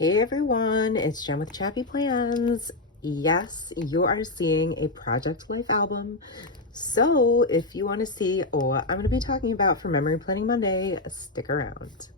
Hey everyone, it's Jen with ChappyPlans. Yes, you are seeing a Project Life album. So if you want to see what I'm going to be talking about for Memory Planning Monday, stick around.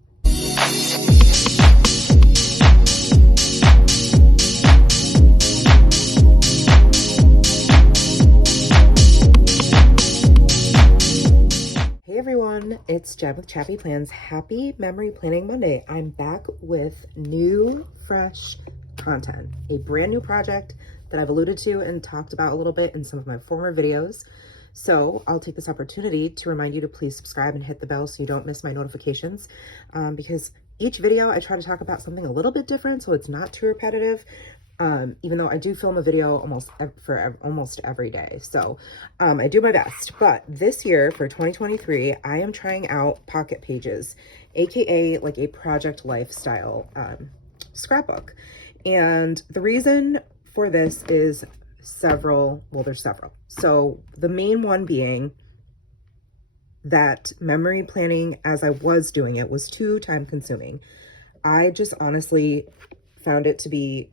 Hey everyone, it's Jen with ChappyPlans. Happy Memory Planning Monday. I'm back with new, fresh content, a brand new project that I've alluded to and talked about a little bit in some of my former videos. So I'll take this opportunity to remind you to please subscribe and hit the bell so you don't miss my notifications, because each video I try to talk about something a little bit different so it's not too repetitive. Even though I do film a video almost every day. So I do my best. But this year for 2023, I am trying out Pocket Pages, aka like a Project Lifestyle scrapbook. And the reason for this is there's several. So the main one being that memory planning as I was doing it was too time consuming. I just honestly found it to be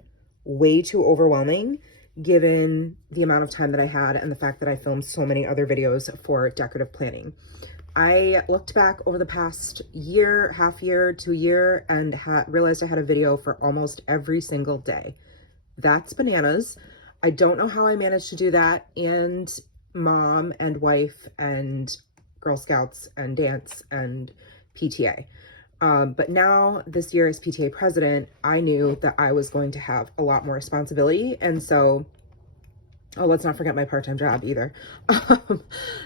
way too overwhelming given the amount of time that I had and the fact that I filmed so many other videos for decorative planning. I looked back over the past year, half year to year, and realized I had a video for almost every single day. That's bananas. I don't know how I managed to do that, and mom and wife and Girl Scouts and dance and PTA. But now this year as PTA president, I knew that I was going to have a lot more responsibility. And so, let's not forget my part-time job either.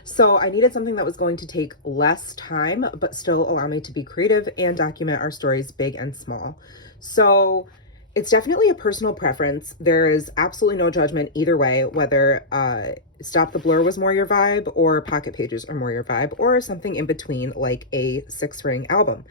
So I needed something that was going to take less time, but still allow me to be creative and document our stories, big and small. So it's definitely a personal preference. There is absolutely no judgment either way, whether Stop the Blur was more your vibe or Pocket Pages are more your vibe or something in between like a 6-ring album.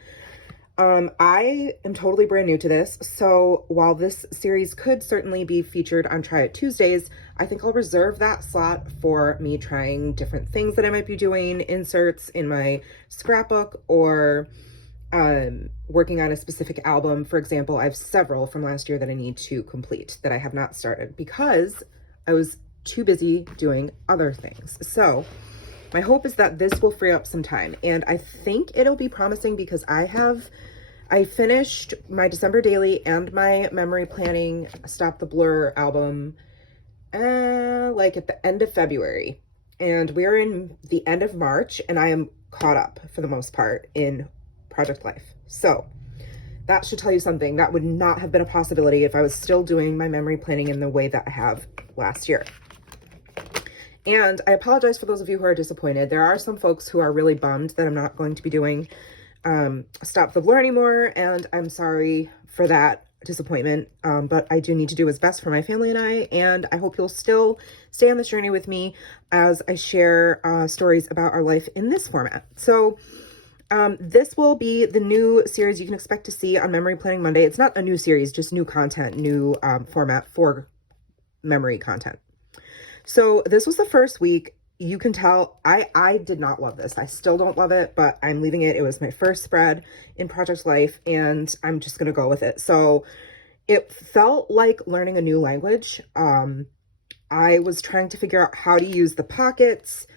I am totally brand new to this, so while this series could certainly be featured on Try It Tuesdays, I think I'll reserve that slot for me trying different things that I might be doing, inserts in my scrapbook, or working on a specific album. For example, I have several from last year that I need to complete that I have not started because I was too busy doing other things. So my hope is that this will free up some time, and I think it'll be promising because I finished my December daily and my memory planning Stop the Blur album like at the end of February, and we're in the end of March, and I am caught up for the most part in Project Life. So that should tell you something. That would not have been a possibility if I was still doing my memory planning in the way that I have last year. And I apologize for those of you who are disappointed. There are some folks who are really bummed that I'm not going to be doing Stop the Blur anymore, and I'm sorry for that disappointment, but I do need to do what's best for my family and I hope you'll still stay on this journey with me as I share stories about our life in this format. So this will be the new series you can expect to see on Memory Planning Monday. It's not a new series, just new content, new format for memory content. So this was the first week. You can tell I did not love this. I still don't love it, but I'm leaving it. It was my first spread in Project Life, and I'm just going to go with it. So it felt like learning a new language. I was trying to figure out how to use the pockets,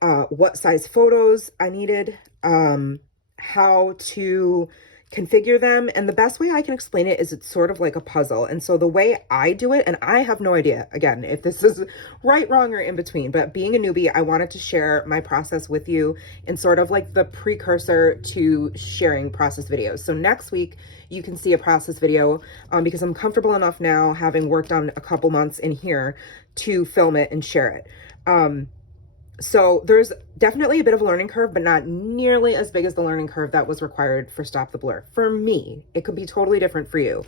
what size photos I needed, how to configure them. And the best way I can explain it is it's sort of like a puzzle. And so the way I do it, and I have no idea, again, if this is right, wrong, or in between, but being a newbie, I wanted to share my process with you in sort of like the precursor to sharing process videos. So next week, you can see a process video because I'm comfortable enough now, having worked on a couple months in here, to film it and share it. So there's definitely a bit of a learning curve, but not nearly as big as the learning curve that was required for Stop the Blur. For me, it could be totally different for you.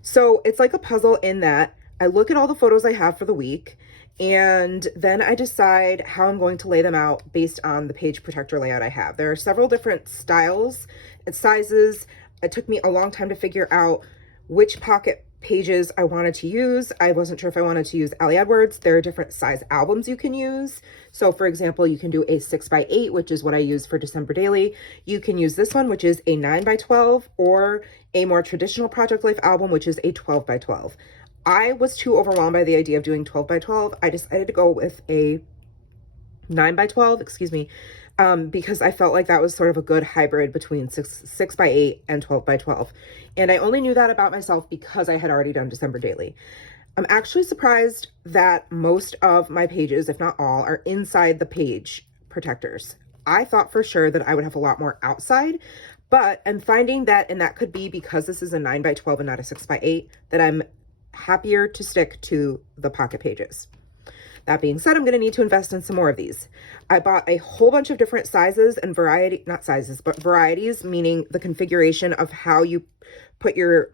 So it's like a puzzle in that I look at all the photos I have for the week, and then I decide how I'm going to lay them out based on the page protector layout I have. There are several different styles and sizes. It took me a long time to figure out which pocket pages I wanted to use. I wasn't sure if I wanted to use Ali Edwards. There are different size albums you can use. So for example, you can do a 6x8, which is what I use for December Daily. You can use this one, which is a 9x12, or a more traditional Project Life album, which is a 12x12. I was too overwhelmed by the idea of doing 12x12. I decided to go with a 9x12, excuse me, because I felt like that was sort of a good hybrid between 6x8 and 12x12. And I only knew that about myself because I had already done December Daily. I'm actually surprised that most of my pages, if not all, are inside the page protectors. I thought for sure that I would have a lot more outside, but I'm finding that, and that could be because this is a 9x12 and not a 6x8, that I'm happier to stick to the pocket pages. That being said, I'm going to need to invest in some more of these. I bought a whole bunch of different sizes and variety, not sizes, but varieties, meaning the configuration of how you put your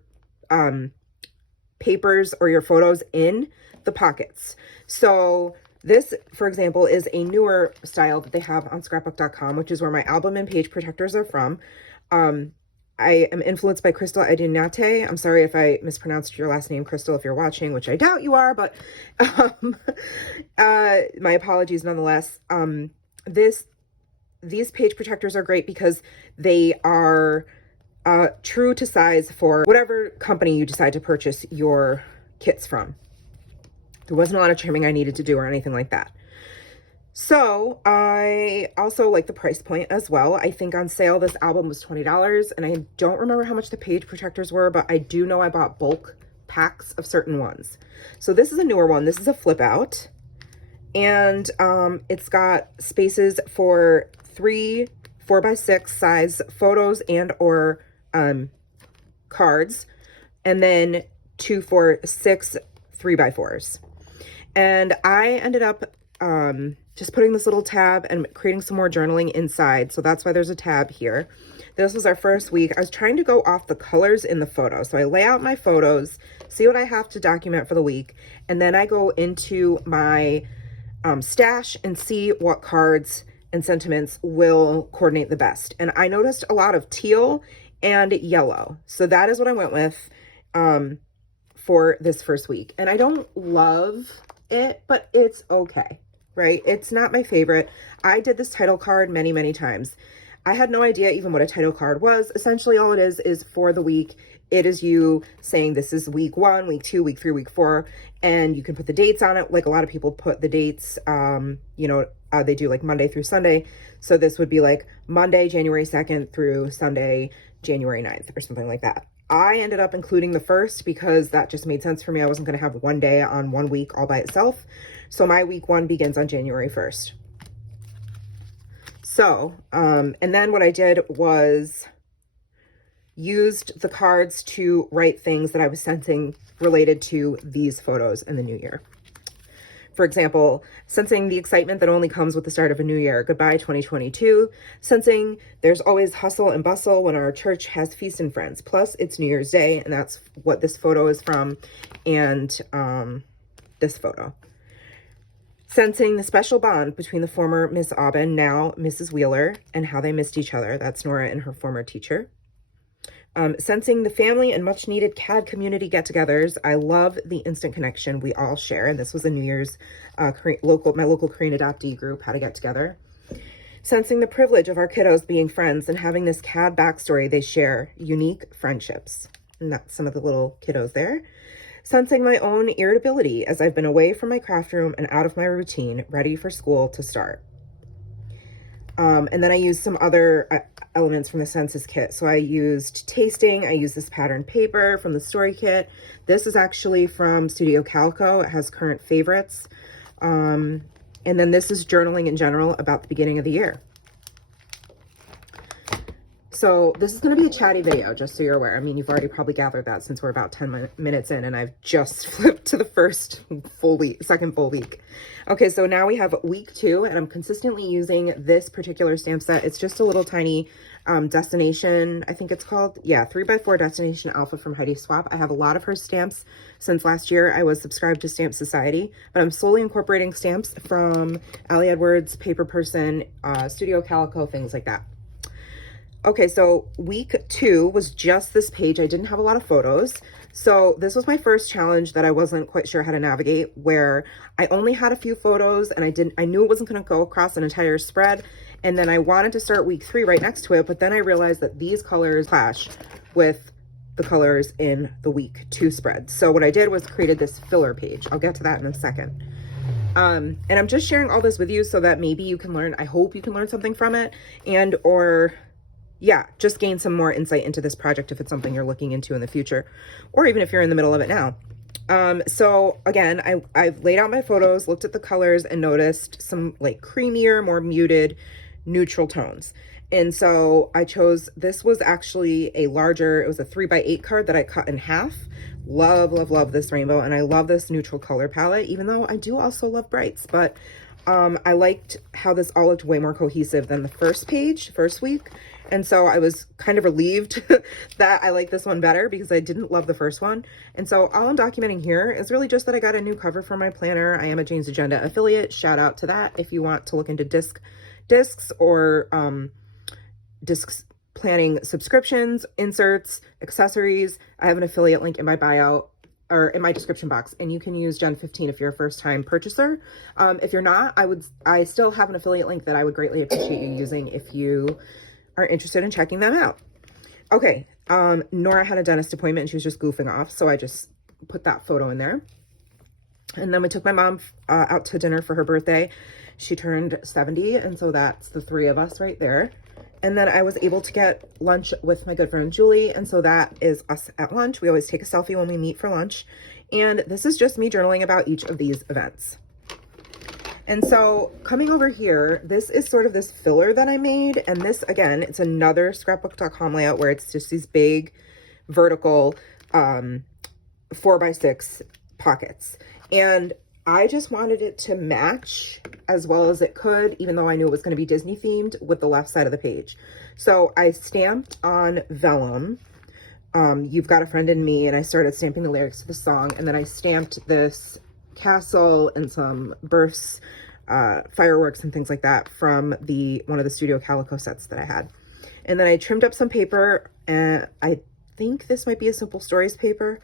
papers or your photos in the pockets. So this, for example, is a newer style that they have on scrapbook.com, which is where my album and page protectors are from. I am influenced by Crystal Adinate. I'm sorry if I mispronounced your last name, Crystal, if you're watching, which I doubt you are, but my apologies nonetheless. These page protectors are great because they are true to size for whatever company you decide to purchase your kits from. There wasn't a lot of trimming I needed to do or anything like that. So I also like the price point as well. I think on sale, this album was $20, and I don't remember how much the page protectors were, but I do know I bought bulk packs of certain ones. So this is a newer one. This is a flip out, and it's got spaces for 3 4x6 size photos and or cards, and then 2 for 6 3x4s. And I ended up just putting this little tab and creating some more journaling inside. So that's why there's a tab here. This was our first week. I was trying to go off the colors in the photo. So I lay out my photos, see what I have to document for the week. And then I go into my stash and see what cards and sentiments will coordinate the best. And I noticed a lot of teal and yellow. So that is what I went with for this first week. And I don't love it, but it's okay. Right? It's not my favorite. I did this title card many, many times. I had no idea even what a title card was. Essentially, all it is for the week. It is you saying this is week 1, week 2, week 3, week 4, and you can put the dates on it. Like a lot of people put the dates, they do like Monday through Sunday. So this would be like Monday, January 2nd through Sunday, January 9th or something like that. I ended up including the first because that just made sense for me. I wasn't going to have one day on one week all by itself. So my week 1 begins on January 1st. So, and then what I did was used the cards to write things that I was sensing related to these photos in the new year. For example, sensing the excitement that only comes with the start of a new year. Goodbye, 2022. Sensing there's always hustle and bustle when our church has feast and friends. Plus, it's New Year's Day, and that's what this photo is from, and this photo. Sensing the special bond between the former Miss Aubin, now Mrs. Wheeler, and how they missed each other. That's Nora and her former teacher. Sensing the family and much needed CAD community get-togethers. I love the instant connection we all share. And this was a New Year's my local Korean adoptee group had a get-together. Sensing the privilege of our kiddos being friends and having this CAD backstory they share, unique friendships. And that's some of the little kiddos there. Sensing my own irritability as I've been away from my craft room and out of my routine, ready for school to start. And then I used some other elements from the Senses kit. So I used tasting. I used this pattern paper from the story kit. This is actually from Studio Calico. It has current favorites. And then this is journaling in general about the beginning of the year. So this is going to be a chatty video, just so you're aware. I mean, you've already probably gathered that since we're about 10 minutes in, and I've just flipped to the second full week. Okay, so now we have week 2, and I'm consistently using this particular stamp set. It's just a little tiny destination, I think it's called. Yeah, 3x4 Destination Alpha from Heidi Swap. I have a lot of her stamps since last year. I was subscribed to Stamp Society, but I'm slowly incorporating stamps from Ali Edwards, Paper Person, Studio Calico, things like that. Okay, so week 2 was just this page. I didn't have a lot of photos. So this was my first challenge that I wasn't quite sure how to navigate, where I only had a few photos and I knew it wasn't going to go across an entire spread. And then I wanted to start week 3 right next to it, but then I realized that these colors clash with the colors in the week 2 spread. So what I did was created this filler page. I'll get to that in a second. And I'm just sharing all this with you so that maybe you can learn, I hope you can learn something from it, and or yeah, just gain some more insight into this project if it's something you're looking into in the future, or even if you're in the middle of it now. So again, I've laid out my photos, looked at the colors, and noticed some like creamier, more muted, neutral tones. And so I chose, this was actually a larger, it was a 3x8 card that I cut in half. Love, love, love this rainbow. And I love this neutral color palette, even though I do also love brights, but I liked how this all looked way more cohesive than the first week. And so I was kind of relieved that I like this one better because I didn't love the first one. And so all I'm documenting here is really just that I got a new cover for my planner. I am a Jane's Agenda affiliate. Shout out to that. If you want to look into discs or discs planning subscriptions, inserts, accessories, I have an affiliate link in my bio or in my description box, and you can use Gen 15 if you're a first-time purchaser. If you're not, I still have an affiliate link that I would greatly appreciate you using if you are interested in checking them out. Okay, Nora had a dentist appointment and she was just goofing off, so I just put that photo in there. And then we took my mom out to dinner for her birthday. She turned 70, and so that's the 3 of us right there. And then I was able to get lunch with my good friend Julie, and so that is us at lunch. We always take a selfie when we meet for lunch. And this is just me journaling about each of these events. And so coming over here, this is sort of this filler that I made. And this, again, it's another scrapbook.com layout where it's just these big vertical 4x6 pockets. And I just wanted it to match as well as it could, even though I knew it was going to be Disney themed, with the left side of the page. So I stamped on vellum, You've Got a Friend in Me, and I started stamping the lyrics to the song. And then I stamped this castle and some births, fireworks and things like that from one of the Studio Calico sets that I had. And then I trimmed up some paper, and I think this might be a Simple Stories paper,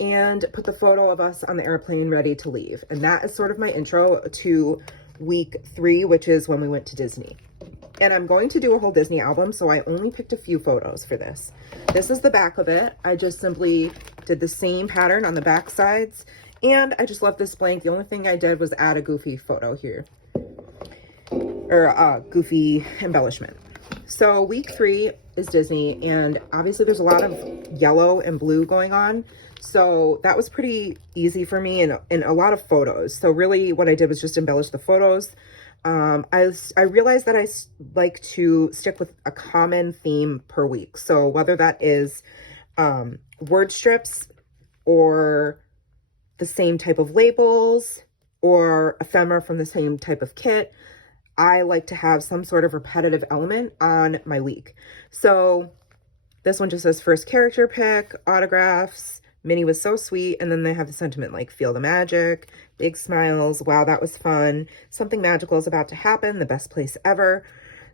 and put the photo of us on the airplane ready to leave. And that is sort of my intro to week 3, which is when we went to Disney. And I'm going to do a whole Disney album, so I only picked a few photos for this. This is the back of it. I just simply did the same pattern on the back sides, and I just left this blank. The only thing I did was add a goofy photo here, or a goofy embellishment. So week 3 is Disney, and obviously there's a lot of yellow and blue going on. So that was pretty easy for me, and a lot of photos. So really what I did was just embellish the photos. I realized that I like to stick with a common theme per week. So whether that is word strips or the same type of labels or ephemera from the same type of kit, I like to have some sort of repetitive element on my week. So this one just says first character pick, autographs, Minnie was so sweet, and then they have the sentiment like feel the magic, big smiles, wow, that was fun, something magical is about to happen, the best place ever.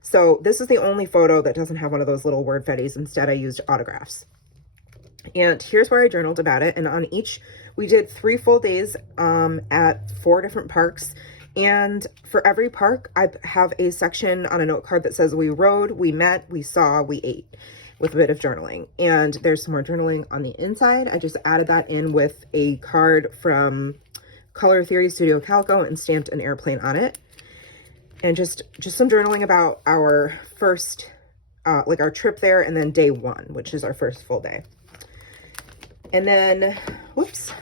So this is the only photo that doesn't have one of those little word fetties. Instead, I used autographs. And here's where I journaled about it. And on each, we did 3 full days at 4 different parks. And for every park, I have a section on a note card that says we rode, we met, we saw, we ate, with a bit of journaling. And there's some more journaling on the inside. I just added that in with a card from Color Theory Studio Calico and stamped an airplane on it. And just some journaling about our first, like our trip there, and then day 1, which is our first full day. And then, whoops,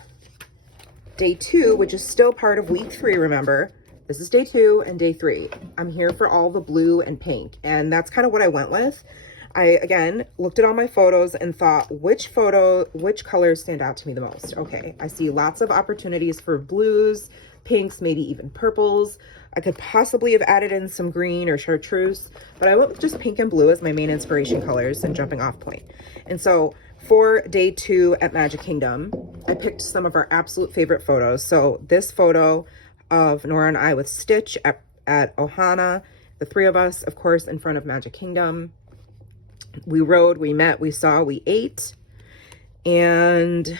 day 2, which is still part of week 3, remember, this is day 2 and day 3. I'm here for all the blue and pink, and that's kind of what I went with. I, again, looked at all my photos and thought, which colors stand out to me the most? Okay, I see lots of opportunities for blues, pinks, maybe even purples. I could possibly have added in some green or chartreuse, but I went with just pink and blue as my main inspiration colors and jumping off point. And so for day 2 at Magic Kingdom, I picked some of our absolute favorite photos. So this photo of Nora and I with Stitch at Ohana, the 3 of us, of course, in front of Magic Kingdom. We rode, we met, we saw, we ate, and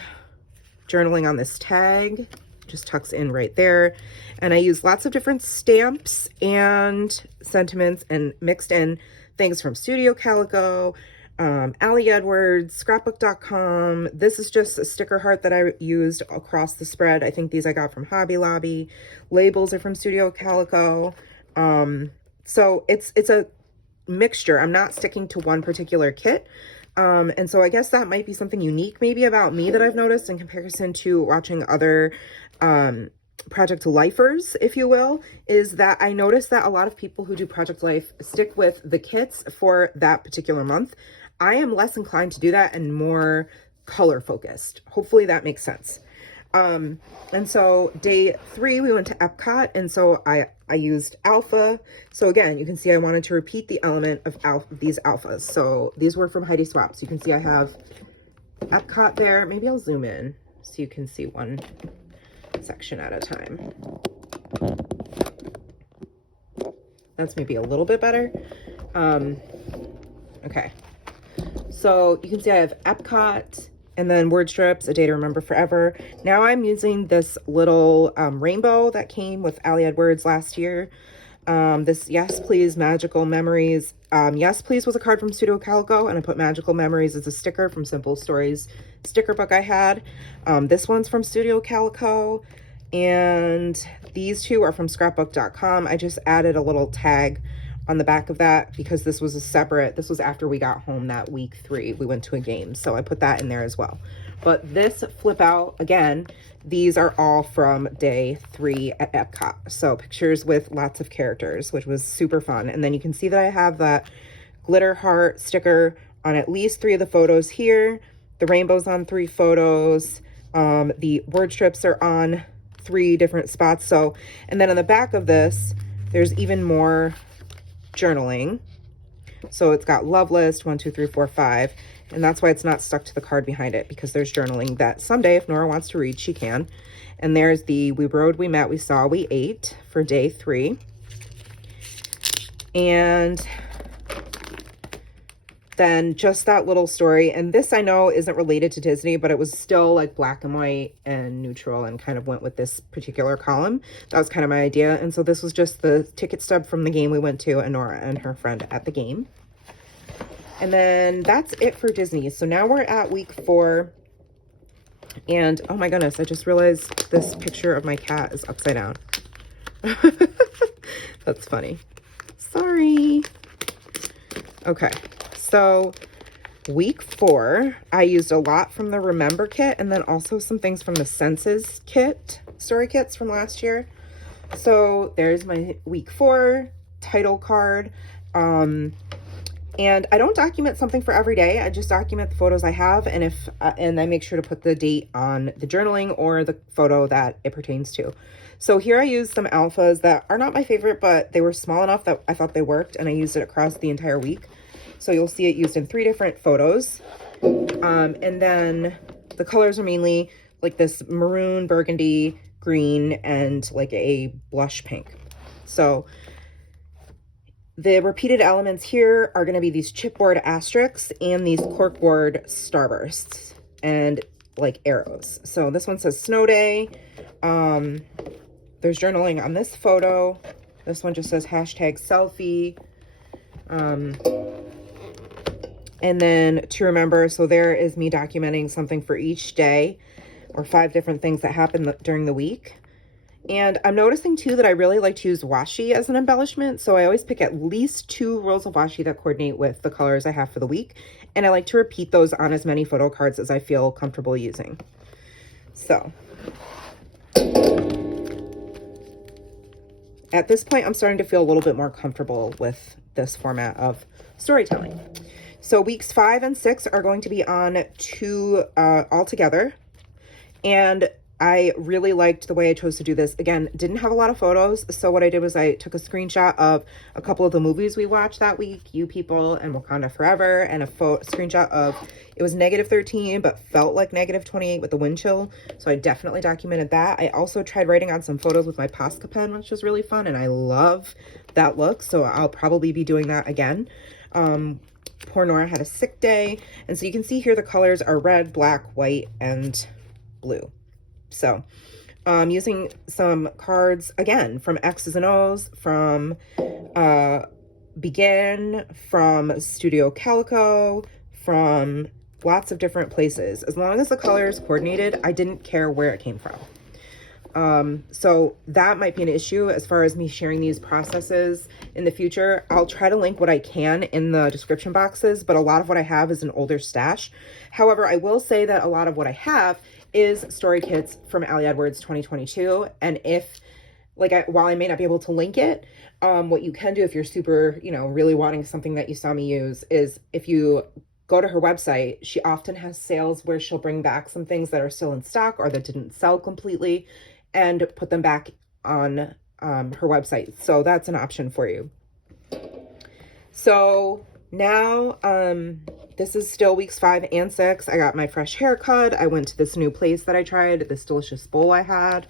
journaling on this tag just tucks in right there. And I use lots of different stamps and sentiments and mixed in things from Studio Calico, Ali Edwards, scrapbook.com. This is just a sticker heart that I used across the spread. I think these I got from Hobby Lobby. Labels are from Studio Calico. So it's a mixture. I'm not sticking to one particular kit. And so I guess that might be something unique maybe about me that I've noticed in comparison to watching other Project Lifers, if you will, is that I noticed that a lot of people who do Project Life stick with the kits for that particular month. I am less inclined to do that and more color focused. Hopefully that makes sense. And so day 3, we went to Epcot, and so I used alpha. So again, you can see I wanted to repeat the element of these alphas. So these were from Heidi Swap. So you can see I have Epcot there. Maybe I'll zoom in so you can see one section at a time. That's maybe a little bit better. Okay. So you can see I have Epcot, and then word strips, A Day to Remember Forever. Now I'm using this little rainbow that came with Ali Edwards last year. This Yes Please Magical Memories. Yes Please was a card from Studio Calico, and I put Magical Memories as a sticker from Simple Stories sticker book I had. This one's from Studio Calico, and these two are from scrapbook.com. I just added a little tag on the back of that because this was this was after we got home that week 3. We went to a game, so I put that in there as well. But this flip out, again, these are all from day 3 at Epcot. So pictures with lots of characters, which was super fun. And then you can see that I have that glitter heart sticker on at least 3 of the photos here. The rainbow's on 3 photos. The word strips are on 3 different spots. So, and then on the back of this, there's even more journaling. So it's got love list 1 2 3 4 5, and that's why it's not stuck to the card behind it, because there's journaling that someday if Nora wants to read, she can. And there's the we rode, we met, we saw, we ate for day 3. And then just that little story, and this I know isn't related to Disney, but it was still like black and white and neutral and kind of went with this particular column. That was kind of my idea. And so this was just the ticket stub from the game we went to, and Nora and her friend at the game. And then that's it for Disney. So now we're at week 4, and oh my goodness, I just realized this picture of my cat is upside down. That's funny. Sorry. Okay. So week 4, I used a lot from the Remember kit, and then also some things from the Senses kit, story kits from last year. So there's my week 4 title card. And I don't document something for every day. I just document the photos I have, and and I make sure to put the date on the journaling or the photo that it pertains to. So here I used some alphas that are not my favorite, but they were small enough that I thought they worked, and I used it across the entire week. So you'll see it used in 3 different photos. And then the colors are mainly like this maroon, burgundy, green, and like a blush pink. So the repeated elements here are going to be these chipboard asterisks and these corkboard starbursts and like arrows. So this one says snow day. There's journaling on this photo. This one just says hashtag selfie. And then to remember, so there is me documenting something for each day, or 5 different things that happened during the week. And I'm noticing too that I really like to use washi as an embellishment. So I always pick at least 2 rolls of washi that coordinate with the colors I have for the week. And I like to repeat those on as many photo cards as I feel comfortable using. So at this point, I'm starting to feel a little bit more comfortable with this format of storytelling. So weeks 5 and 6 are going to be on 2 all together. And I really liked the way I chose to do this. Again, didn't have a lot of photos. So what I did was I took a screenshot of a couple of the movies we watched that week, You People and Wakanda Forever, and a screenshot of, it was -13, but felt like -28 with the wind chill. So I definitely documented that. I also tried writing on some photos with my Posca pen, which was really fun. And I love that look. So I'll probably be doing that again. Poor Nora had a sick day. And so you can see here the colors are red, black, white, and blue. So using some cards, again, from X's and O's, from Begin, from Studio Calico, from lots of different places. As long as the color is coordinated, I didn't care where it came from. So that might be an issue as far as me sharing these processes in the future. I'll try to link what I can in the description boxes, but a lot of what I have is an older stash. However, I will say that a lot of what I have is story kits from Ali Edwards 2022. And if, like, while I may not be able to link it, what you can do if you're super, you know, really wanting something that you saw me use is if you go to her website, she often has sales where she'll bring back some things that are still in stock or that didn't sell completely and put them back on her website. So that's an option for you. So now, this is still weeks 5 and 6. I got my fresh haircut. I went to this new place that I tried, this delicious bowl I had.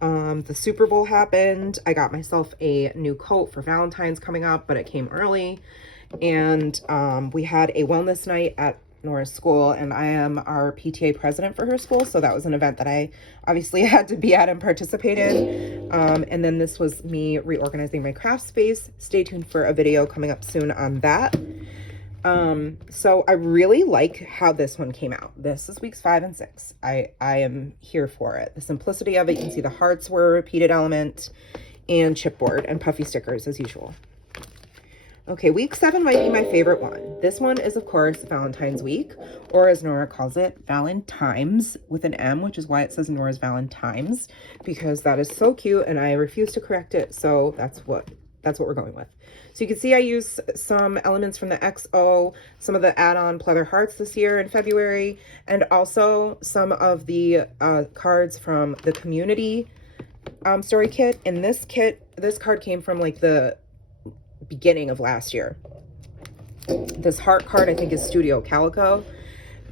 The Super Bowl happened. I got myself a new coat for Valentine's coming up, but it came early. And we had a wellness night at Nora's school, and I am our PTA president for her school, so that was an event that I obviously had to be at and participate in. And then this was me reorganizing my craft space. Stay tuned for a video coming up soon on that. So I really like how this one came out. This is weeks 5 and 6. I am here for it. The simplicity of it, you can see the hearts were a repeated element, and chipboard and puffy stickers as usual. Okay, week 7 might be my favorite one. This one is, of course, Valentine's week, or as Nora calls it, Valentimes with an M, which is why it says Nora's Valentimes, because that is so cute and I refuse to correct it. So that's what we're going with. So you can see I use some elements from the XO, some of the add-on pleather hearts this year in February, and also some of the cards from the community story kit. And this card came from like the beginning of last year. This heart card I think is Studio Calico.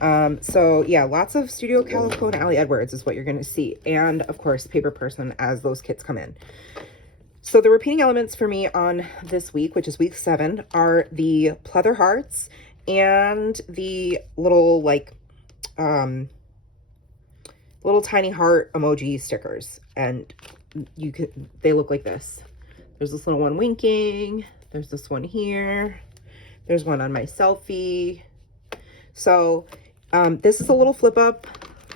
So yeah, lots of Studio Calico and Ali Edwards is what you're going to see, and of course Paper Person as those kits come in. So the repeating elements for me on this week, which is week 7, are the pleather hearts and the little like little tiny heart emoji stickers, and they look like this. There's this little one winking. There's this one here. There's one on my selfie. So this is a little flip up,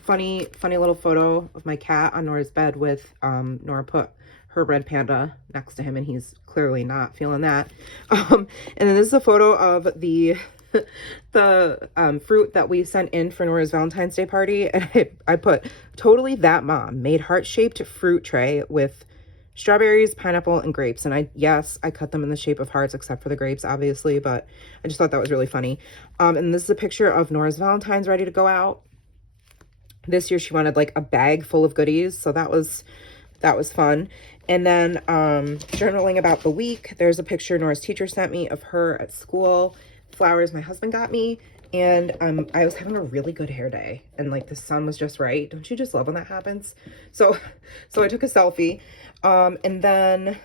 funny little photo of my cat on Nora's bed with Nora put her red panda next to him, and he's clearly not feeling that. And then this is a photo of the fruit that we sent in for Nora's Valentine's Day party, and I put totally that mom made heart-shaped fruit tray with strawberries, pineapple, and grapes. And yes, I cut them in the shape of hearts, except for the grapes, obviously, but I just thought that was really funny. And this is a picture of Nora's Valentine's ready to go out. This year she wanted like a bag full of goodies, so that was fun. And then journaling about the week, there's a picture Nora's teacher sent me of her at school, flowers my husband got me, and I was having a really good hair day, and like the sun was just right. Don't you just love when that happens? So I took a selfie. And then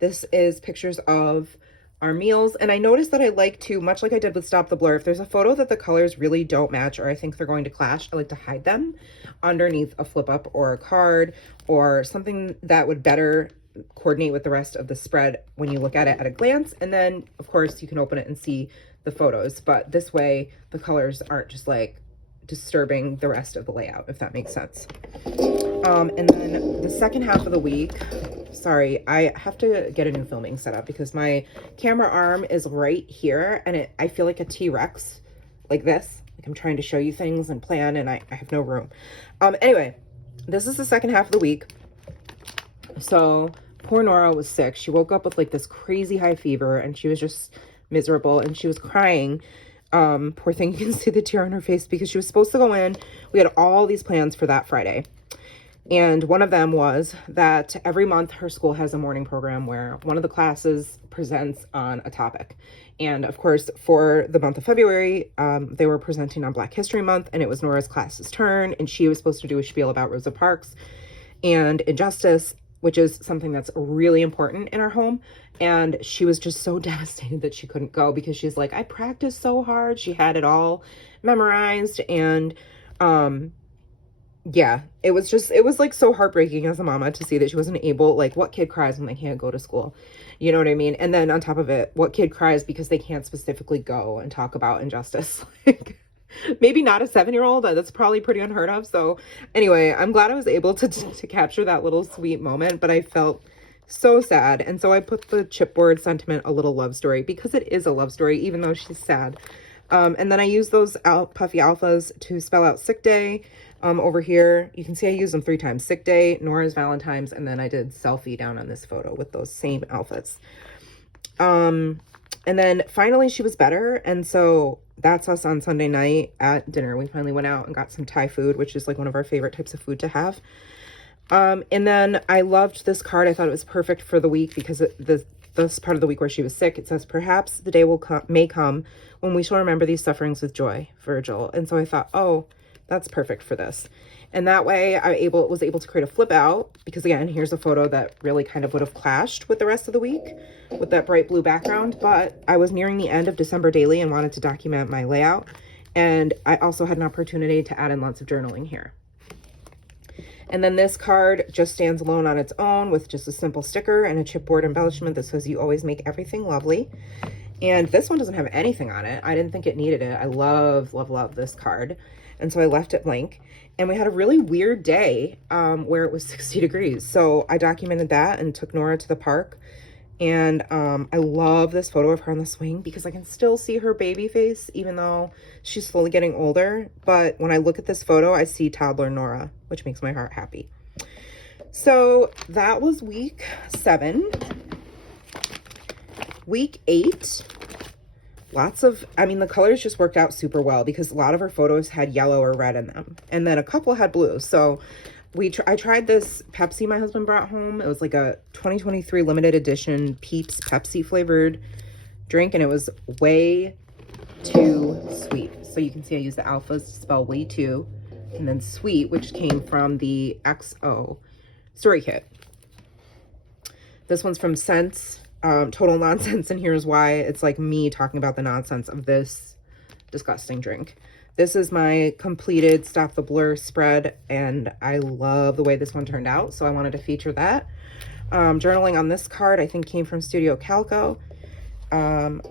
this is pictures of our meals. And I noticed that I like to, much like I did with Stop the Blur, if there's a photo that the colors really don't match or I think they're going to clash, I like to hide them underneath a flip up or a card or something that would better coordinate with the rest of the spread when you look at it at a glance. And then of course you can open it and see the photos, but this way the colors aren't just like disturbing the rest of the layout, if that makes sense. And then the second half of the week, sorry, I have to get a new filming setup because my camera arm is right here and I feel like a T-Rex like this. Like I'm trying to show you things and plan and I have no room. Anyway, this is the second half of the week. So poor Nora was sick. She woke up with like this crazy high fever and she was just miserable and she was crying. Poor thing, you can see the tear on her face because she was supposed to go in. We had all these plans for that Friday. And one of them was that every month her school has a morning program where one of the classes presents on a topic. And of course, for the month of February, they were presenting on Black History Month, and it was Nora's class's turn, and she was supposed to do a spiel about Rosa Parks and injustice. which is something that's really important in our home. And she was just so devastated that she couldn't go because she's like, I practiced so hard. She had it all memorized. And yeah, it was like so heartbreaking as a mama to see that she wasn't able, like, what kid cries when they can't go to school? You know what I mean? And then on top of it, what kid cries because they can't specifically go and talk about injustice? Like, maybe not a 7-year-old. That's probably pretty unheard of. So anyway, I'm glad I was able to capture that little sweet moment, but I felt so sad. And so I put the chipboard sentiment, a little love story, because it is a love story, even though she's sad. And then I use those puffy alphas to spell out sick day. Over here, you can see I used them 3 times. Sick day, Nora's Valentine's, and then I did selfie down on this photo with those same outfits. And then finally she was better. And so that's us on Sunday night at dinner. We finally went out and got some Thai food, which is like one of our favorite types of food to have. And then I loved this card. I thought it was perfect for the week because this part of the week where she was sick, it says, perhaps the day may come when we shall remember these sufferings with joy, Virgil. And so I thought, oh, that's perfect for this. And that way I was able to create a flip out, because again, here's a photo that really kind of would have clashed with the rest of the week with that bright blue background. But I was nearing the end of December daily and wanted to document my layout. And I also had an opportunity to add in lots of journaling here. And then this card just stands alone on its own with just a simple sticker and a chipboard embellishment that says, you always make everything lovely. And this one doesn't have anything on it. I didn't think it needed it. I love, love, love this card. And so I left it blank. And we had a really weird day where it was 60 degrees. So I documented that and took Nora to the park. And I love this photo of her on the swing because I can still see her baby face, even though she's slowly getting older. But when I look at this photo, I see toddler Nora, which makes my heart happy. So that was week 7. Week 8, the colors just worked out super well because a lot of her photos had yellow or red in them. And then a couple had blue. So I tried this Pepsi my husband brought home. It was like a 2023 limited edition Peeps Pepsi flavored drink. And it was way too sweet. So you can see I used the alphas to spell way too. And then sweet, which came from the XO story kit. This one's from Sense. Total nonsense, and here's why. It's like me talking about the nonsense of this disgusting drink. This is my completed Stop the Blur spread, and I love the way this one turned out, so I wanted to feature that. Journaling on this card, I think, came from Studio Calico. I'm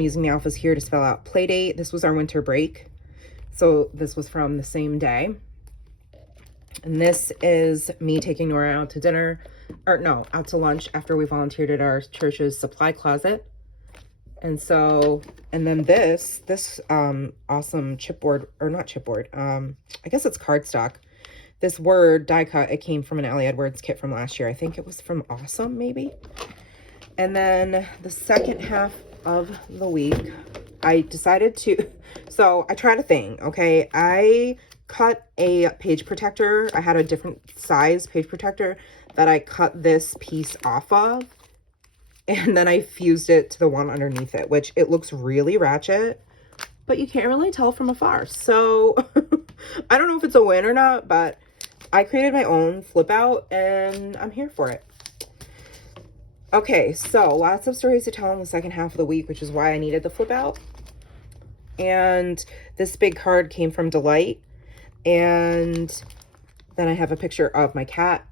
using the alphas here to spell out Playdate. This was our winter break, so this was from the same day. And this is me taking Nora out to dinner, out to lunch after we volunteered at our church's supply closet. And then this awesome chipboard, or not chipboard, I guess it's cardstock. This word die cut, it came from an Ellie Edwards kit from last year. I think it was from Awesome, maybe. And then the second half of the week, I decided to, so I tried a thing, okay? I cut a page protector. I had a different size page protector that I cut this piece off of, and then I fused it to the one underneath it, which it looks really ratchet, but you can't really tell from afar. So I don't know if it's a win or not, but I created my own flip out and I'm here for it. Okay, so lots of stories to tell in the second half of the week, which is why I needed the flip out. And this big card came from Delight. And then I have a picture of my cat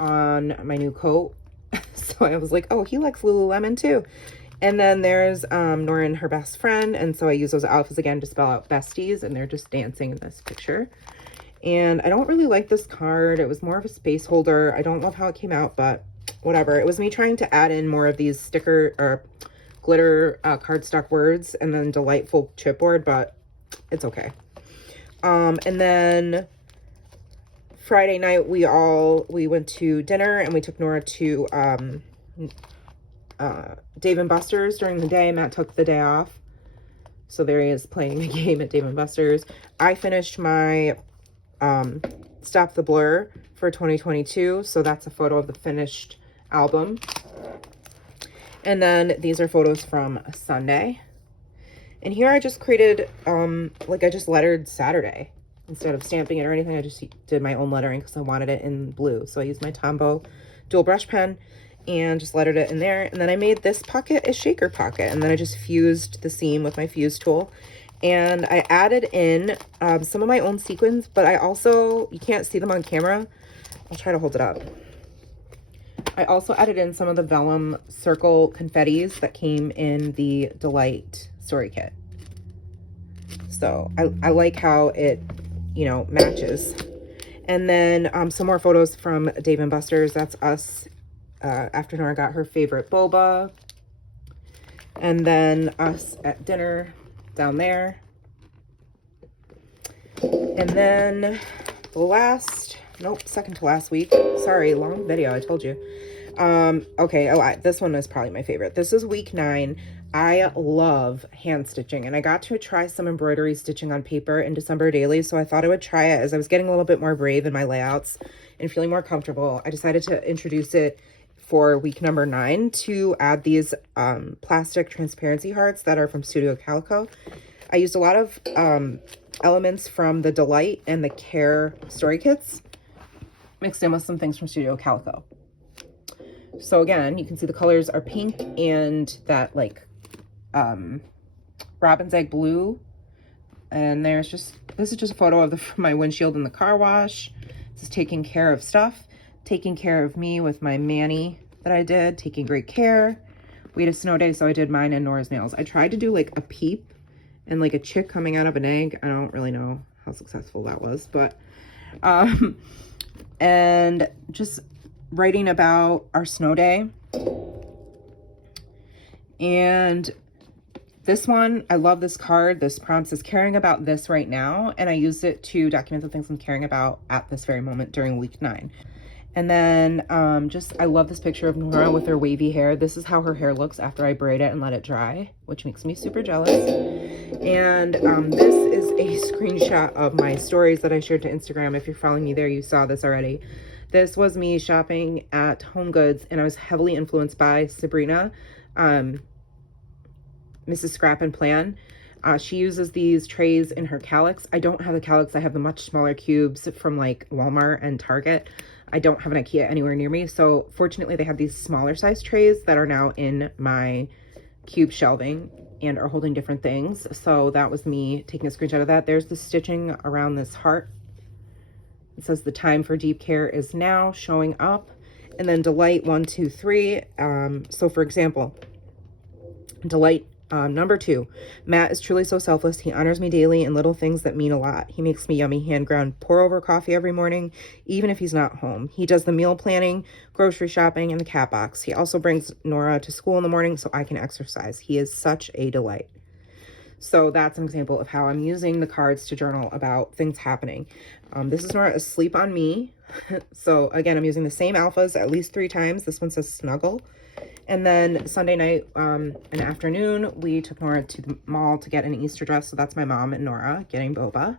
on my new coat. So I was like, oh, he likes Lululemon too. And then there's Nora and her best friend. And so I use those alphas again to spell out besties. And they're just dancing in this picture. And I don't really like this card. It was more of a space holder. I don't love how it came out, but whatever. It was me trying to add in more of these sticker or glitter cardstock words and then delightful chipboard, but it's okay. And then Friday night, we went to dinner and we took Nora to Dave & Buster's during the day. Matt took the day off. So there he is playing a game at Dave & Buster's. I finished my Stop the Blur for 2022. So that's a photo of the finished album. And then these are photos from Sunday. And here I just created, I just lettered Saturday. Instead of stamping it or anything, I just did my own lettering because I wanted it in blue. So I used my Tombow dual brush pen and just lettered it in there. And then I made this pocket a shaker pocket, and then I just fused the seam with my fuse tool. And I added in some of my own sequins, but I also, you can't see them on camera. I'll try to hold it up. I also added in some of the vellum circle confettis that came in the Delight story kit. So I like how it, you know, matches. And then some more photos from Dave & Buster's. That's us after Nora got her favorite boba. And then us at dinner down there. And then second to last week. Sorry, long video, I told you. Okay, this one is probably my favorite. This is week 9. I love hand stitching, and I got to try some embroidery stitching on paper in December daily, so I thought I would try it. As I was getting a little bit more brave in my layouts and feeling more comfortable, I decided to introduce it for week number 9 to add these plastic transparency hearts that are from Studio Calico. I used a lot of elements from the Delight and the Care story kits, mixed in with some things from Studio Calico. So again, you can see the colors are pink and that like robin's egg blue. And this is just a photo of my windshield in the car wash. This is taking care of stuff, taking care of me with my mani that I did, taking great care. We had a snow day, so I did mine and Nora's nails. I tried to do like a peep and like a chick coming out of an egg. I don't really know how successful that was, but and just writing about our snow day. And this one, I love this card. This prompt says caring about this right now, and I used it to document the things I'm caring about at this very moment during week 9. And then I love this picture of Nora with her wavy hair. This is how her hair looks after I braid it and let it dry, which makes me super jealous. And this is a screenshot of my stories that I shared to Instagram. If you're following me there, you saw this already. This was me shopping at Home Goods, and I was heavily influenced by Sabrina, Mrs. Scrap and Plan. She uses these trays in her Calyx. I don't have the Calyx. I have the much smaller cubes from like Walmart and Target. I don't have an IKEA anywhere near me. So fortunately, they have these smaller size trays that are now in my cube shelving and are holding different things. So that was me taking a screenshot of that. There's the stitching around this heart. It says the time for deep care is now, showing up. And then Delight 1, 2, 3. So for example, Delight number 2, Matt is truly so selfless. He honors me daily in little things that mean a lot. He makes me yummy hand ground pour over coffee every morning, even if he's not home. He does the meal planning, grocery shopping, and the cat box. He also brings Nora to school in the morning so I can exercise. He is such a delight. So that's an example of how I'm using the cards to journal about things happening. This is Nora asleep on me. So again, I'm using the same alphas at least 3 times. This one says snuggle. And then Sunday night and afternoon, we took Nora to the mall to get an Easter dress. So that's my mom and Nora getting boba.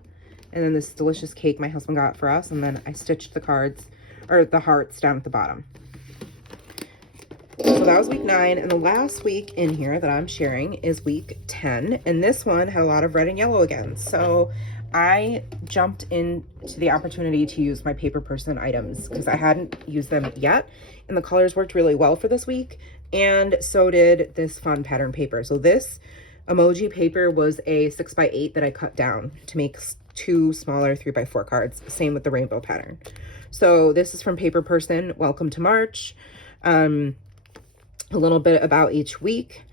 And then this delicious cake my husband got for us. And then I stitched the cards, or the hearts, down at the bottom. So that was week 9. And the last week in here that I'm sharing is week 10. And this one had a lot of red and yellow again. So I jumped into the opportunity to use my paper person items because I hadn't used them yet. And the colors worked really well for this week. And so did this fun pattern paper. So this emoji paper was a 6x8 that I cut down to make 2 smaller 3x4 cards. Same with the rainbow pattern. So this is from Paper Person. Welcome to March. A little bit about each week.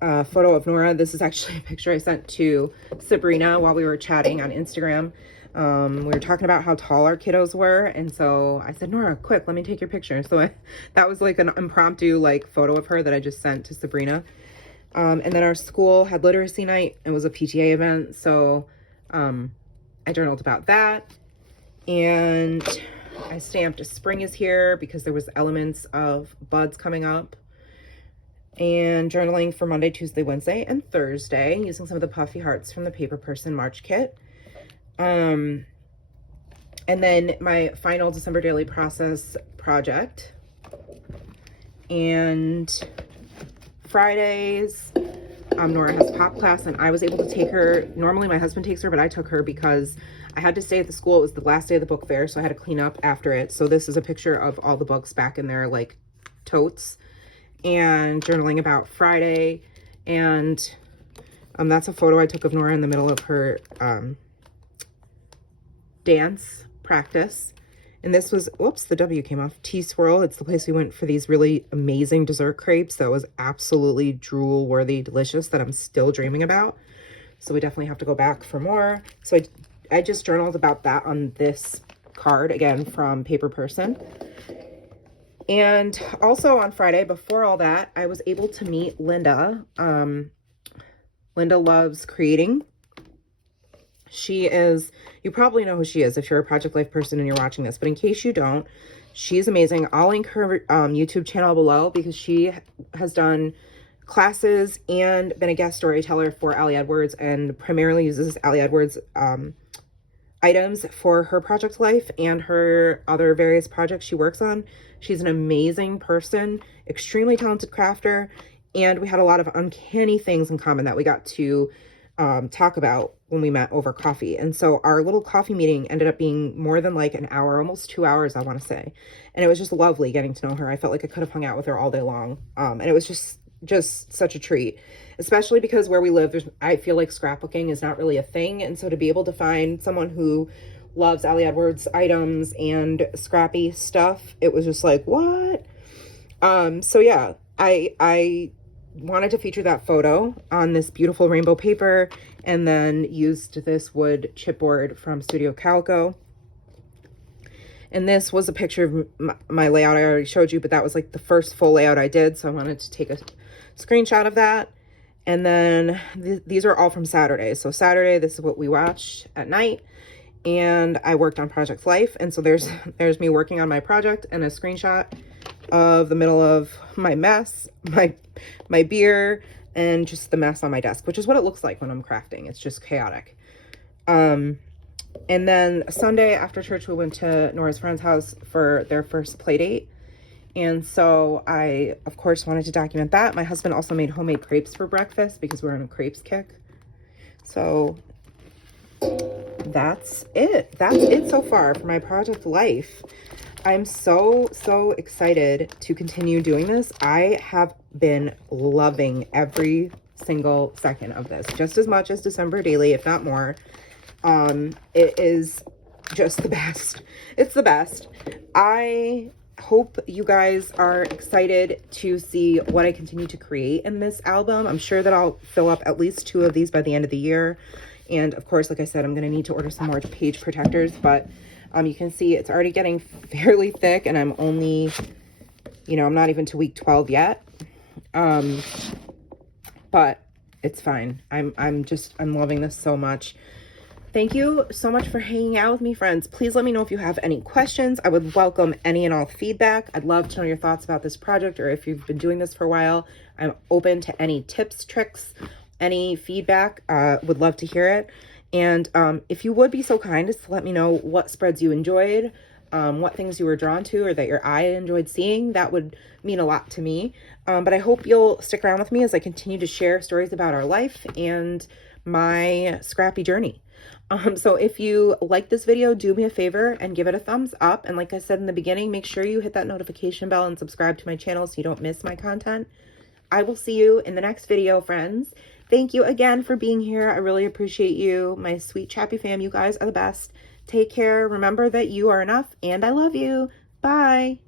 Photo of Nora. This is actually a picture I sent to Sabrina while we were chatting on Instagram. We were talking about how tall our kiddos were, and so I said, Nora, quick, let me take your picture. So that was like an impromptu like photo of her that I just sent to Sabrina. And then our school had literacy night. It was a PTA event, so I journaled about that. And I stamped spring is here because there was elements of buds coming up. And journaling for Monday, Tuesday, Wednesday, and Thursday using some of the puffy hearts from the Paper Person March kit. And then my final December daily process project. And Fridays, Nora has pop class, and I was able to take her. Normally my husband takes her, but I took her because I had to stay at the school. It was the last day of the book fair, so I had to clean up after it. So this is a picture of all the books back in their like totes, and journaling about Friday. And that's a photo I took of Nora in the middle of her dance practice. And this was, whoops, the W came off, T-Swirl. It's the place we went for these really amazing dessert crepes that was absolutely drool-worthy delicious that I'm still dreaming about. So we definitely have to go back for more. So I just journaled about that on this card, again, from Paper Person. And also on Friday, before all that, I was able to meet Linda. Linda loves creating. She is, you probably know who she is if you're a Project Life person and you're watching this, but in case you don't, she's amazing. I'll link her YouTube channel below because she has done classes and been a guest storyteller for Ali Edwards and primarily uses Ali Edwards items for her Project Life and her other various projects she works on. She's an amazing person, extremely talented crafter, and we had a lot of uncanny things in common that we got to talk about when we met over coffee. And so our little coffee meeting ended up being more than like an hour, almost 2 hours, I want to say. And it was just lovely getting to know her. I felt like I could have hung out with her all day long. And it was just such a treat, especially because where we live, I feel like scrapbooking is not really a thing. And so to be able to find someone who loves Ali Edwards items and Scrappy stuff, it was just like, what? So yeah, I wanted to feature that photo on this beautiful rainbow paper, and then used this wood chipboard from Studio Calico. And this was a picture of my layout I already showed you, but that was like the first full layout I did, so I wanted to take a screenshot of that. And then these are all from Saturday. So Saturday, this is what we watched at night, and I worked on Project Life. And so there's me working on my project, and a screenshot of the middle of my mess, my beer, and just the mess on my desk, which is what it looks like when I'm crafting. It's just chaotic. And then Sunday after church, we went to Nora's friend's house for their first play date. And so I, of course, wanted to document that. My husband also made homemade crepes for breakfast because we're on a crepes kick. So that's it. That's it so far for my Project Life. I'm so excited to continue doing this. I have been loving every single second of this, just as much as December Daily, if not more. It is just the best. It's the best. I hope you guys are excited to see what I continue to create in this album. I'm sure that I'll fill up at least 2 of these by the end of the year. And of course, like I said, I'm going to need to order some more page protectors, but you can see it's already getting fairly thick, and I'm only, I'm not even to week 12 yet. But it's fine. I'm loving this so much. Thank you so much for hanging out with me, friends. Please let me know if you have any questions. I would welcome any and all feedback. I'd love to know your thoughts about this project, or if you've been doing this for a while. I'm open to any tips, tricks, any feedback. Would love to hear it. And if you would be so kind as to let me know what spreads you enjoyed, what things you were drawn to or that your eye enjoyed seeing, that would mean a lot to me. But I hope you'll stick around with me as I continue to share stories about our life and my scrappy journey. So if you like this video, do me a favor and give it a thumbs up. And like I said in the beginning, make sure you hit that notification bell and subscribe to my channel so you don't miss my content. I will see you in the next video, friends. Thank you again for being here. I really appreciate you. My sweet Chappy fam, you guys are the best. Take care. Remember that you are enough, and I love you. Bye.